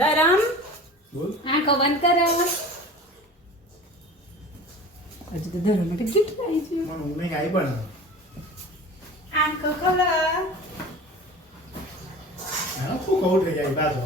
ધરમ બોલ આંખો બંધ કરે હજુ તો ધરમ માટે ગિફ્ટ આવી છે મને ઊંઘ નહીં આવી પણ આંખો ખોલો હા ખૂબ ખોટ થઈ જાય પાછો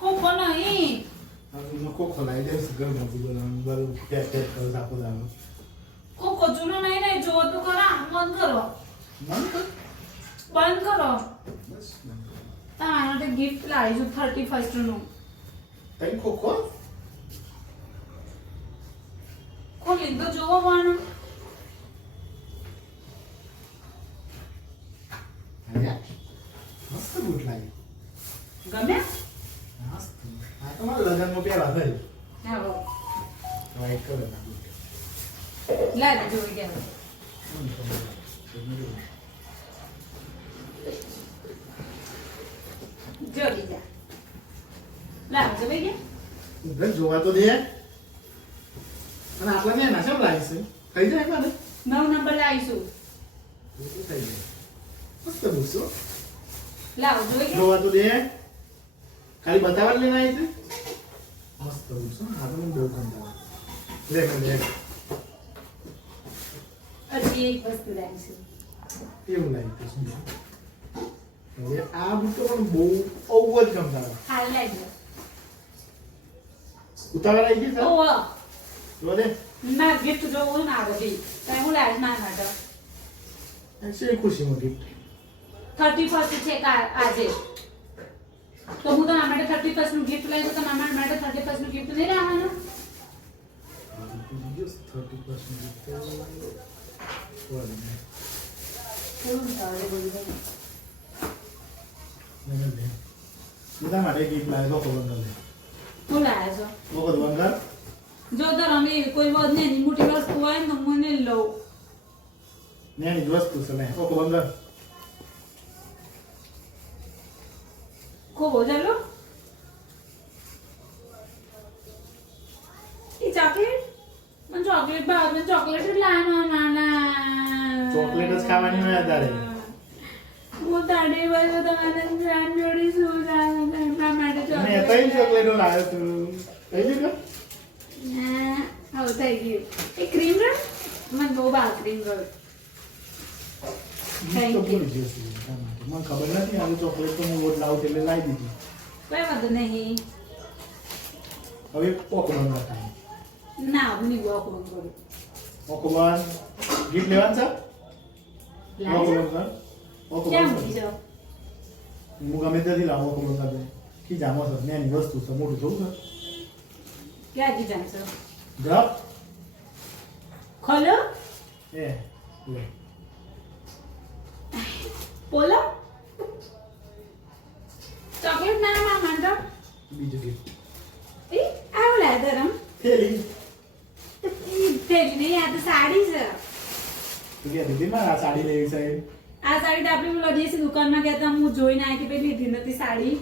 કોકો નહીં હું કોક ખોલાઈ દઈશ ઘરમાં બોલાવાનું બરું પેક પેક કરો સાપો દાનો કોકો ચૂનો નહીં નહીં જો તો ખરા બંધ કરો મન કર બંધ કરો બસ તમારા માટે ગિફ્ટ લાવી છું 31st નું તઈ ખોખો ખોલી તો જોવો પણ આયા મસ્ત બૂટ લાગી ગમે મસ્ત આ તો મારા લગનમાં પહેલા થઈ હા વાઈટ કલર ના બૂટ લાવી જોઈ ગયા જોડી જા લાવ જોઈ ગયા ઉધર જોવા તો દે અને આપણા ને ના શેમ લાગી છે થઈ જાય મને 9 નંબર લાવીશું થઈ જાય મસ્ત બૂટ લાવ જોઈ ગયા જોવા તો દે ખાલી બતાવવા લેવા આવી છે મસ્ત બૂટ આ તો મને બહુ ગમતા લે લે હજી એક વસ્તુ લાવીશું એવું લાગ્યું તો શું હવે આ બૂટ તો પણ બહુ બહુ જ ગમતા હાલ લાવજો ઉતાવળ આવી ગઈ સર ઓવો જો દે ના ગિફ્ટ જોવું ના આવે બી કઈ હું લાવીશ ના માટે છે ખુશી મોટી 31st છે આજે તો હું તમારા માટે 31st નું ગિફ્ટ લાવી તો તમારા માટે 31st નું ગિફ્ટ નહીં લાવવાનું 30% બધા માટે ગીત લાવે લોકો બંગલ લે હું લાવ્યા છો લોકો બંગલ જો તો અમે કોઈ વાત નહીં મોટી વસ્તુ હોય ને તો મને લઉં નેની જ વસ્તુ છે ને લોકો બંગલ ખૂબ ચાલો એ ચોકલેટ મને ચોકલેટ ભાવ મને ચોકલેટ જ લાવવાનો નાના ચોકલેટ જ ખાવાની હોય તારે હું તાડી બાજુ તમારે ફ્રેન્ડ જોડી શું એમના માટે મેં ચોકલેટ તઈ ચોકલેટો લાવ્યો તું કઈ દીધું હા થઈ ગયું એ ક્રીમ રોલ મને બહુ ભાવ ક્રીમ રોલ તો ભૂલી જશે મને ખબર નથી આ ચોકલેટ તો હું વોટ લાવું એટલે લાવી દીધી કોઈ વાંધો નહીં હવે પોક બંગલ થાય ના હું નહીં ગયો કોણ કરું ઓકો બંધ ગીત લેવાનું છે ઓકો લાવી બંગલ ઓકો ક્યાં બંગલ મૂકી જાઓ હું ગમે ત્યાંથી લાવું ઓકો બંગલ કી જામો છે નેની વસ્તુ છે મોટું જોવું છે ક્યાંથી જાણ છો ડ્રોપ ખોલો એ લે બોલો ચોકલેટ ના માં માંડો બીજું ગીત એ આવું લાય ધરમ થેલી થેલી નહીં આ તો સાડી છે તું કે દીદી માં આ સાડી લેવી છે આ સાડી તો આપણે પેલો દિવસે દુકાનમાં ગયા હતા હું જોઈને આવી હતી પેલી લીધી નથી સાડી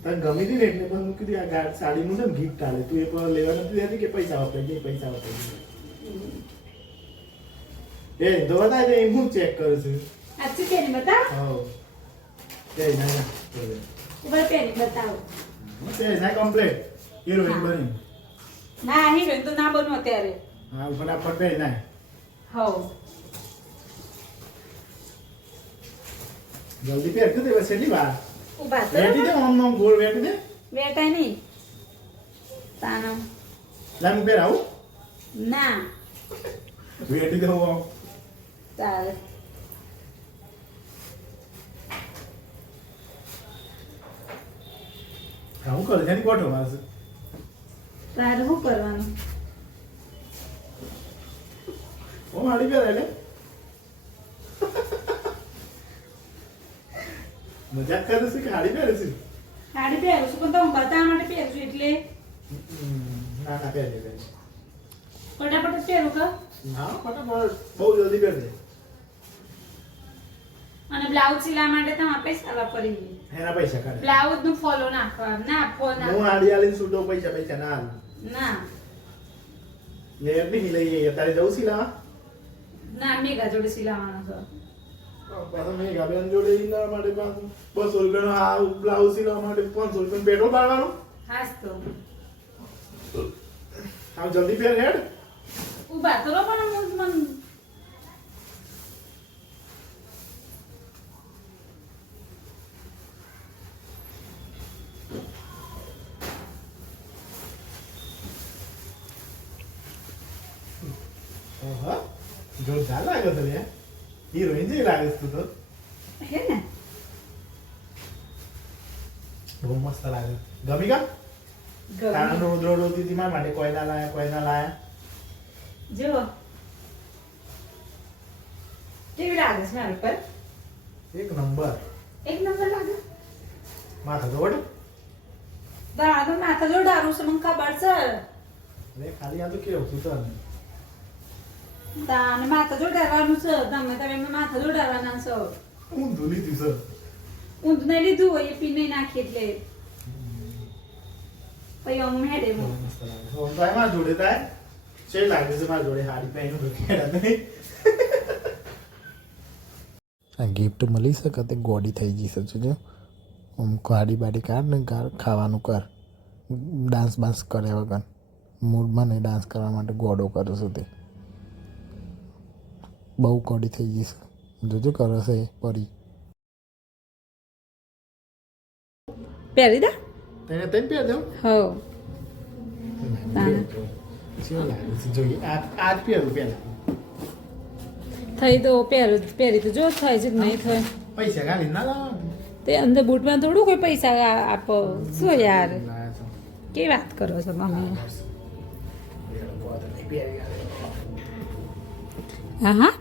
તને ગમી હતી ને એટલે પણ હું કીધું આ સાડીનું છે ને ગિફ્ટ આલે તું એ પણ લેવા નથી દેતી કે પૈસા વાપરે પૈસા વાપરે એ તો બતાય દે હું ચેક કરું છું अच्छी પહેરી બતાવો હા તે ના ઉપર પહેરી બતાવો તે ના કમ્પ્લીટ હીરોઈન બની ના હિરોઈન તો ના બનો અત્યારે હા ફટાફટ બે ના હો જલ્દી પેર કે દે બસ એટલી વાર ઉભા તો વેટી દે ઓમ નોમ ગોળ વેટી દે બેટા નહીં તાનો લામ પેર આવું ના વેટી દે ઓમ ચાલે હું કરે છે ની કોઠો મારશે તારે શું કરવાનું ઓ માડી પેર એટલે મજાક કરે છે કે હાડી પહેરે છે સાડી પહેરું છું પણ તો હું બતાવવા માટે પહેરું છું એટલે ના ના પહેરે પહેરે ફટાફટ જ પહેરું કે ના ફટાફટ બહુ જલ્દી પહેર દે અને બ્લાઉઝ સિલાવા માટે તમારે પૈસા વાપરી એના પૈસા કાઢે બ્લાઉઝ નું ફોલો નાખવા ના ફોન હું આડી આલીને સૂટો પૈસા પૈસા ના આલું ના લે નહીં લઈએ અત્યારે જવું સિલાવા ના મેઘા જોડે સિલાવાનો છે પાછા મેઘાબેન જોડે ઈ લેવા માટે પાછું 200 રૂપિયાનો આ બ્લાઉઝ સીવવા માટે 500 રૂપિયાનું પેટ્રોલ બાળવાનું. હાસ તો આવ જલ્દી પહેર હેડ. ઊભા તો રહો પણ મન ઓહો જોરદાર લાગે છે લે. હિરોઈન જેવી લાગે છે તું તો. હે ને બહુ મસ્ત લાગે. ગમી કા? તાનો રોડ રોતી હતી મારા માટે કોઈના લાયા. જો કેવી લાગે છે મારા પર? એક નંબર. એક નંબર લાગે. માથા જોડ. દાદા માથા જો ડારું છે મને ખબર છે. અરે ખાલી આ તો કેવું છું તને. દાને માથા જો ડારવાનું છે. તમે માથા જો ડારવાના છો. હું ધૂલી દી સર. ઊંધ નહીં લીધું હોય એ પી નહીં નાખી એટલે પછી અમ હેડે બહુ મસ્ત લાગે. તો તાય મારા જોડે તાય છે લાગે છે મારા જોડે હાડી પહેરીને બેઠા નહીં. આ ગિફ્ટ મળી શકે તે ગોડી થઈ જશે જો આમ ગાડી બાડી કાઢ ને ખાવાનું કર ડાન્સ બાન્સ કરે વગર મૂડમાં નહીં ડાન્સ કરવા માટે ગોડો કરે છે તે બહુ ગોડી થઈ જશે જોજો કરે છે એ પરી પહેરી દે તેને તેમ પહેર દઉં. હો શું લાગે છે જોઈએ આ પહેરું પહેલા. થઈ તો પહેરી તો જો થાય છે કે નહીં થાય. પૈસા ખાલી ના લાવવા. તે અંદર બૂટમાં થોડું કોઈ પૈસા આપો શું યાર લાયા છો. કેવી વાત કરો છો તમે? હા હા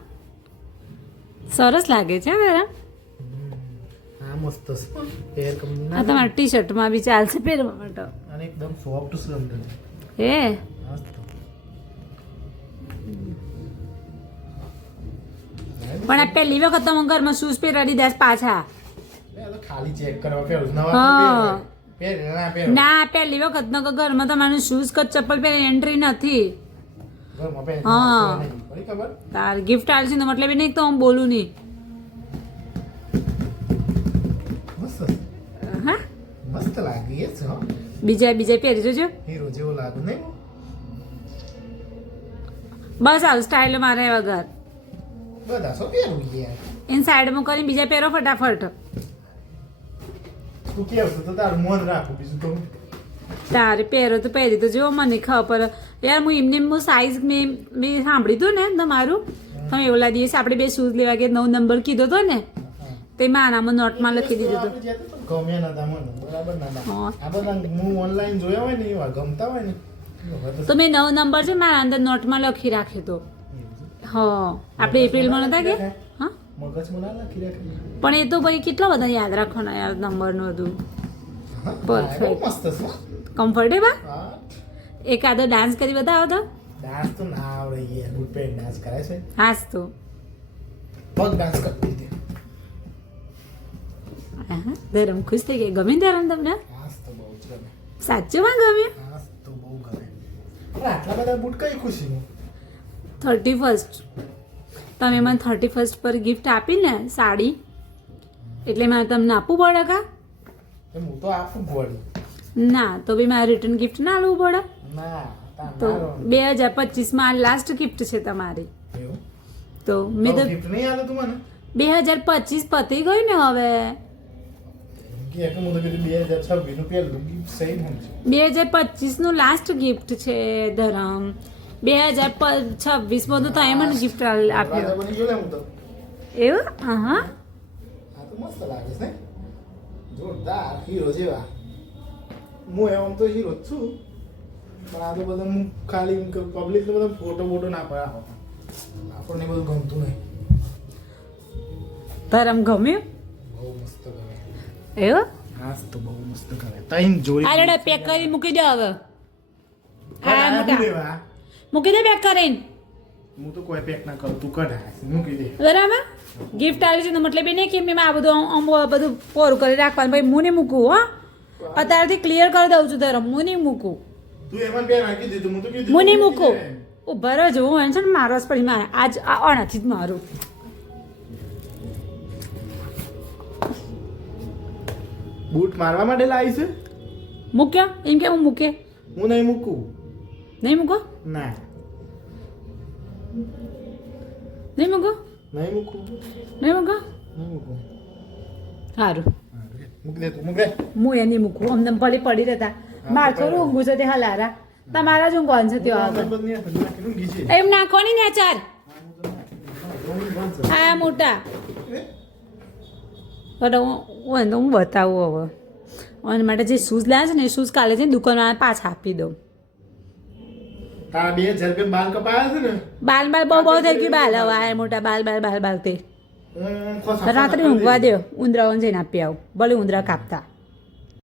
સરસ લાગે છે બરાબર. હા મસ્ત છે. પેર કંપની આ તમારા ટી શર્ટમાં બી ચાલશે પહેરવા માટે. અને એકદમ સોફ્ટ છે અંદર. હે મસ્ત. પણ આ પહેલી વખત તમે ઘરમાં શૂઝ પહેરાડી દેસ પાછા. ખાલી ચેક કરવા પહેરું હા. નવા પહેર ના પહેર. ના પહેલી વખત ન ઘરમાં તમારે શૂઝ કે ચપ્પલ પહેરી એન્ટ્રી નથી. ઘરમાં પહેર. હા. પડી ખબર? તાર ગિફ્ટ આવશે ને મતલબ એ નહીં તો હું બોલું નહીં. મસ્ત. હા મસ્ત લાગે છે હો. બીજા પહેરી જોજો. હીરો જેવો લાગે નહીં? બસ આવ સ્ટાઇલ મારે વગર બધા સો પહેરું યાર. એની સાઈડમાં કરીને બીજા પહેરો ફટાફટ. તું કેવું છે તો તારું મન રાખું બીજું તો. તારે પહેરો તો પહેરી તો જો મને ખબર યાર હું એમને હું સાઈઝ મેં સાંભળ્યું હતું ને તમારું તમે ઓલા દિવસે આપણે બે શૂઝ લેવા ગયા 9 નંબર કીધો હતો ને તે આનામાં નોટમાં લખી દીધું હતું. ગમ્યા નતા મને બરાબર ના. હા. આ બધા હું ઓનલાઈન જોયા હોય ને એવા ગમતા હોય ને તો મેં 9 નંબર છે મારા અંદર નોટમાં લખી રાખ્યો હતો. હા આપણે એપ્રિલમાં નતા કે હા મગજમાં ના લખી રાખી. પણ એ તો ભાઈ કેટલા બધા યાદ રાખવાના યાર નંબરનું હતું. Perfect. મસ્ત છે. કમ્ફર્ટેબલ હા. એકાદો ડાન્સ કરી બતાવો તો. ડાન્સ તો ના આવડે યાર. બુટ પહેરીને ડાન્સ કરાય છે. હાસ તો પગ ડાન્સ કરતી હતી. ધરમ ખુશ થઈ ગઈ ગમે ધરમ તમને હાસ તો બહુ જ ગમે. સાચું માં ગમે. હાસ તો બહુ ગમે. પણ આટલા બધા બુટ કઈ ખુશીનું? 31st તમે મને 31st પર ગિફ્ટ આપી ને સાડી એટલે મારે તમને આપવું પડે કા? એમ હું તો આપું વળી. ના તો બી મારે રિટર્ન ગિફ્ટ ના આપવું પડે. ના તો 2025માં લાસ્ટ ગિફ્ટ છે તમારી. એવું તો મેં તો ગિફ્ટ નહીં આલે તું મને? 2025 પતી ગયું ને હવે. કે હું તો કીધું 2026 નું પહેલું ગિફ્ટ સહી હું છે. 2025 નું લાસ્ટ ગિફ્ટ છે ધરમ. 2026માં તો તમે મને ગિફ્ટ આપ્યો. રાજા બની ગયો ને હું તો. એવું હા આ તો મસ્ત લાગે છે ને. જોરદાર હીરો જેવા. હું એમ તો હીરો જ છું પણ આ તો બધા હું ખાલી પબ્લિક તો બધા ફોટો ના પડાવો. આપણને બધું ગમતું નહીં. ધરમ ગમ્યું બહુ મસ્ત ગમે. એવું હા તો બહુ મસ્ત ગમે. તઈન જોઈ. આ રેડા પેક કરી મૂકી દો હવે. હા હું મોટા લેવા? મૂકી દે પેક કરીને. હું તો કોઈ પેક ના કરું તું કઢાય મૂકી દે. બરાબર ગિફ્ટ આવી છે તો મતલબ એ નહીં કે મેં આ બધું બધું પોરું કરી રાખવાનું ભાઈ હું નહીં મૂકું હો અત્યારથી ક્લિયર કરી દઉં છું ધરમ હું નહીં મૂકું. તું એમાં બે નાખી દીધું હું તો કીધું હું નહીં મૂકું. ઉભા રહો જો હું છે ને મારો જ પડી મારે આજ આનાથી જ મારું બૂટ મારવા માટે લાવી છે મૂક્યો એમ કે હું મૂકે હું નહીં મૂકું નહીં મૂકો ના નહીં મૂકો નહીં મૂકું નહીં મૂકો નહીં મૂકું સારું મૂક દે તું મૂક દે હું એ નહીં મૂકું અમને ભલે પડી રહેતા મારે થોડું ઊંઘું છે તે હલારા તમારા જ ઊંઘવાનું છે તે આગળ બંધ નહીં થતું, નાખીને ઊંઘી છે. એમ નાખવાની ને ચાર આ મોટા બટ હું બતાવું હવે અને માટે જે શૂઝ લાવ્યા છે ને એ શૂઝ કાલે છે ને દુકાનવાળા પાછા આપી દઉં તારા 2000 રૂપિયા બાલ કપાયા છે ને બાલ બહુ થઈ ગયું બાલ હવે આ મોટા બાલ તે હું ખોસા રાત્રે ઊંઘવા દો ઉંદરાઓને જઈને આપી આવું ભલે ઉંદરા કાપતા